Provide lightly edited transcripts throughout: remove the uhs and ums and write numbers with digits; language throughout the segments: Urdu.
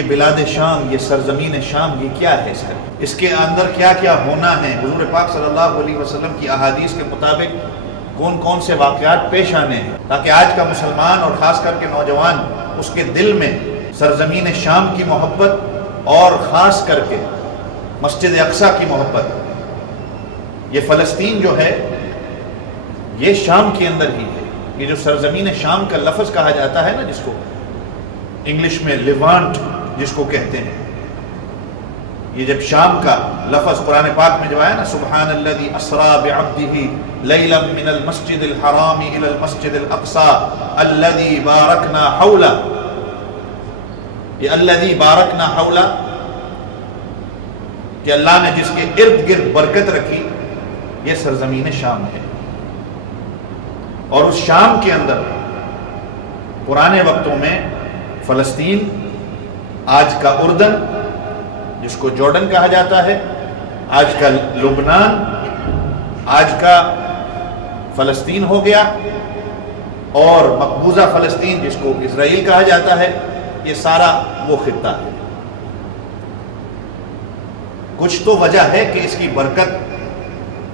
یہ بلاد شام، یہ سرزمین شام، یہ کیا ہے، اس کے اندر کیا کیا ہونا ہے، حضور پاک صلی اللہ علیہ وسلم کی احادیث کے مطابق کون کون سے واقعات پیش آنے ہیں، تاکہ آج کا مسلمان اور خاص کر کے نوجوان اس کے دل میں سرزمین شام کی محبت اور خاص کر کے مسجد اقصیٰ کی محبت، یہ فلسطین جو ہے یہ شام کے اندر ہی ہے۔ یہ جو سرزمین شام کا لفظ کہا جاتا ہے نا، جس کو انگلش میں لیوانٹ جس کو کہتے ہیں، یہ جب شام کا لفظ قرآن پاک میں جو ہے نا، سبحان الذی اسری بعبدہ لیلا من المسجد الحرام الی المسجد الاقصی الذی بارکنا حولہ، یہ الذی بارکنا حولہ کہ اللہ نے جس کے ارد گرد برکت رکھی، یہ سرزمین شام ہے۔ اور اس شام کے اندر پرانے وقتوں میں فلسطین، آج کا اردن جس کو جارڈن کہا جاتا ہے، آج کا لبنان، آج کا فلسطین ہو گیا، اور مقبوضہ فلسطین جس کو اسرائیل کہا جاتا ہے، یہ سارا وہ خطہ ہے۔ کچھ تو وجہ ہے کہ اس کی برکت،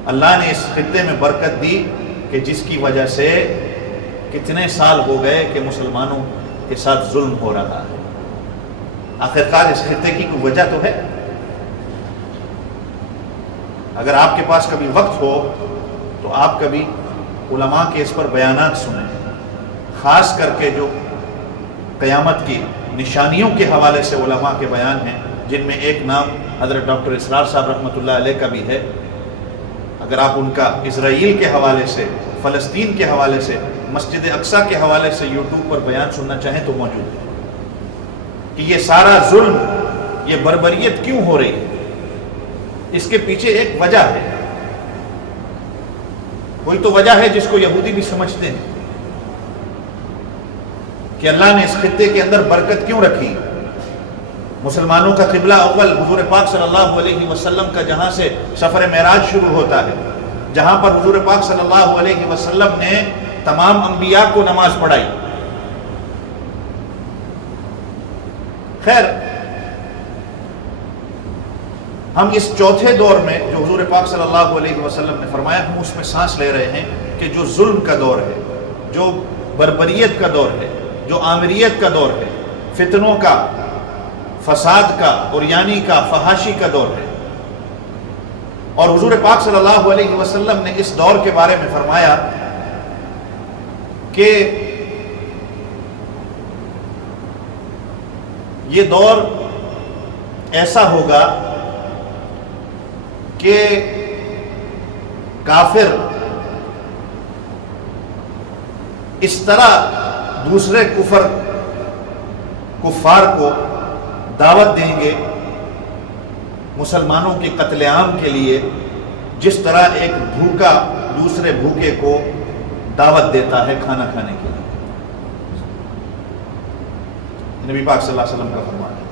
اللہ نے اس خطے میں برکت دی کہ جس کی وجہ سے کتنے سال ہو گئے کہ مسلمانوں کے ساتھ ظلم ہو رہا ہے۔ آخرکار اس خطے کی کوئی وجہ تو ہے۔ اگر آپ کے پاس کبھی وقت ہو تو آپ کبھی علماء کے اس پر بیانات سنیں، خاص کر کے جو قیامت کی نشانیوں کے حوالے سے علماء کے بیان ہیں، جن میں ایک نام حضرت ڈاکٹر اسرار صاحب رحمۃ اللہ علیہ کا بھی ہے۔ اگر آپ ان کا اسرائیل کے حوالے سے، فلسطین کے حوالے سے، مسجد اقصیٰ کے حوالے سے یوٹیوب پر بیان سننا چاہیں تو موجود ہے کہ یہ سارا ظلم، یہ بربریت کیوں ہو رہی ہے۔ اس کے پیچھے ایک وجہ ہے، کوئی تو وجہ ہے جس کو یہودی بھی سمجھتے ہیں کہ اللہ نے اس خطے کے اندر برکت کیوں رکھی۔ مسلمانوں کا قبلہ اول حضور پاک صلی اللہ علیہ وسلم کا جہاں سے سفر معراج شروع ہوتا ہے، جہاں پر حضور پاک صلی اللہ علیہ وسلم نے تمام انبیاء کو نماز پڑھائی۔ خیر، ہم اس چوتھے دور میں جو حضور پاک صلی اللہ علیہ وسلم نے فرمایا، ہم اس میں سانس لے رہے ہیں کہ جو ظلم کا دور ہے، جو بربریت کا دور ہے، جو آمریت کا دور ہے، فتنوں کا، فساد کا، عریانی کا، فحاشی کا دور ہے۔ اور حضور پاک صلی اللہ علیہ وسلم نے اس دور کے بارے میں فرمایا کہ یہ دور ایسا ہوگا کہ کافر اس طرح دوسرے کفار کو دعوت دیں گے مسلمانوں کے قتل عام کے لیے، جس طرح ایک بھوکا دوسرے بھوکے کو دعوت دیتا ہے کھانا کھانے کے لیے۔ نبی پاک صلی اللہ علیہ وسلم کا فرمان ہے۔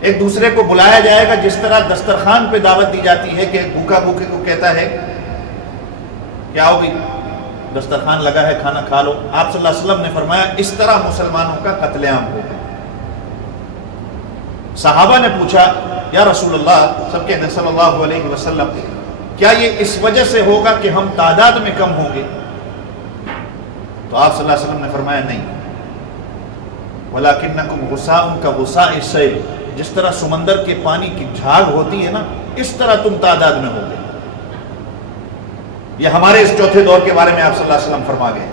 ایک دوسرے کو بلایا جائے گا جس طرح دسترخوان پہ دعوت دی جاتی ہے کہ ایک بھوکا بھوکے کو کہتا ہے کہ آؤ بھی دسترخوان لگا ہے، کھانا کھا لو۔ آپ صلی اللہ علیہ وسلم نے فرمایا اس طرح مسلمانوں کا قتل عام ہوگا۔ صحابہ نے پوچھا یا رسول اللہ، سب کہتے ہیں صلی اللہ علیہ وسلم، کیا یہ اس وجہ سے ہوگا کہ ہم تعداد میں کم ہوں گے؟ تو آپ صلی اللہ علیہ وسلم نے فرمایا نہیں، وَلَكِنَّكُمْ غُثَاءٌ كَغُثَاءِ السَّيْلِ، جس طرح سمندر کے پانی کی جھاگ ہوتی ہے نا، اس طرح تم تعداد میں ہوگے۔ یہ ہمارے اس چوتھے دور کے بارے میں آپ صلی اللہ علیہ وسلم فرما گئے۔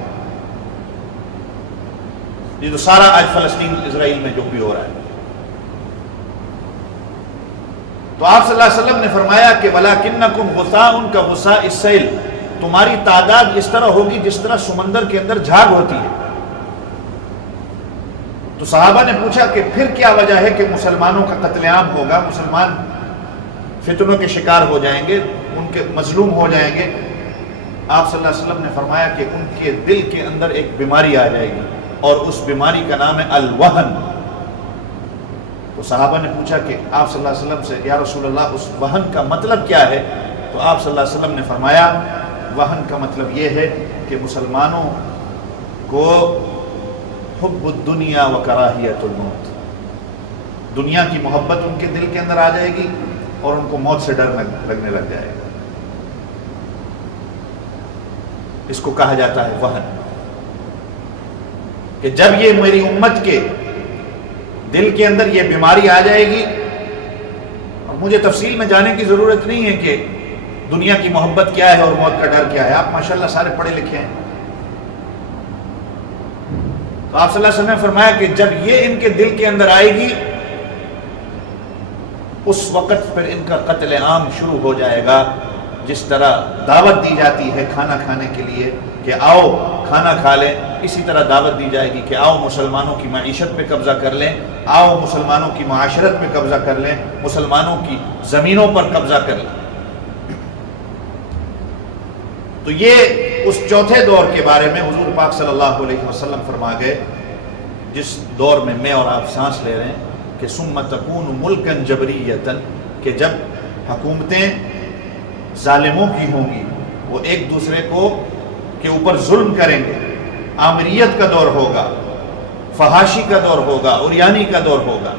یہ جو سارا آج فلسطین اسرائیل میں جو بھی ہو رہا ہے، تو آپ صلی اللہ علیہ وسلم نے فرمایا کہ وَلَكِنَّكُمْ غُثَاءٌ كَغُثَاءِ السَّيْلِ، تمہاری تعداد اس طرح ہوگی جس طرح سمندر کے اندر جھاگ ہوتی ہے۔ تو صحابہ نے پوچھا کہ پھر کیا وجہ ہے کہ مسلمانوں کا قتل عام ہوگا، مسلمان فتنوں کے شکار ہو جائیں گے، ان کے مظلوم ہو جائیں گے؟ آپ صلی اللہ علیہ وسلم نے فرمایا کہ ان کے دل کے اندر ایک بیماری آ جائے گی، اور اس بیماری کا نام ہے الوہن۔ تو صحابہ نے پوچھا کہ آپ صلی اللہ علیہ وسلم سے یا رسول اللہ اس وہن کا مطلب کیا ہے؟ تو آپ صلی اللہ علیہ وسلم نے فرمایا وہن کا مطلب یہ ہے کہ مسلمانوں کو حب الدنیا و کراہیت الموت، دنیا کی محبت ان کے دل کے اندر آ جائے گی اور ان کو موت سے ڈر لگنے لگ جائے گا۔ اس کو کہا جاتا ہے وہن، کہ جب یہ میری امت کے دل کے اندر یہ بیماری آ جائے گی، اور مجھے تفصیل میں جانے کی ضرورت نہیں ہے کہ دنیا کی محبت کیا ہے اور موت کا ڈر کیا ہے، آپ ماشاءاللہ سارے پڑھے لکھے ہیں۔ تو آپ صلی اللہ علیہ وسلم نے فرمایا کہ جب یہ ان کے دل کے اندر آئے گی، اس وقت پھر ان کا قتل عام شروع ہو جائے گا۔ جس طرح دعوت دی جاتی ہے کھانا کھانے کے لیے کہ آؤ کھانا کھا لیں، اسی طرح دعوت دی جائے گی کہ آؤ مسلمانوں کی معیشت پہ قبضہ کر لیں، آؤ مسلمانوں کی معاشرت پہ قبضہ کر لیں، مسلمانوں کی زمینوں پر قبضہ کر لیں۔ تو یہ اس چوتھے دور کے بارے میں حضور پاک صلی اللہ علیہ وسلم فرما گئے، جس دور میں میں اور آپ سانس لے رہے ہیں، کہ ثم تکون ملکا جبریتا، کہ جب حکومتیں ظالموں کی ہوں گی، وہ ایک دوسرے کو کے اوپر ظلم کریں گے، آمریت کا دور ہوگا، فحاشی کا دور ہوگا، عریانی کا دور ہوگا۔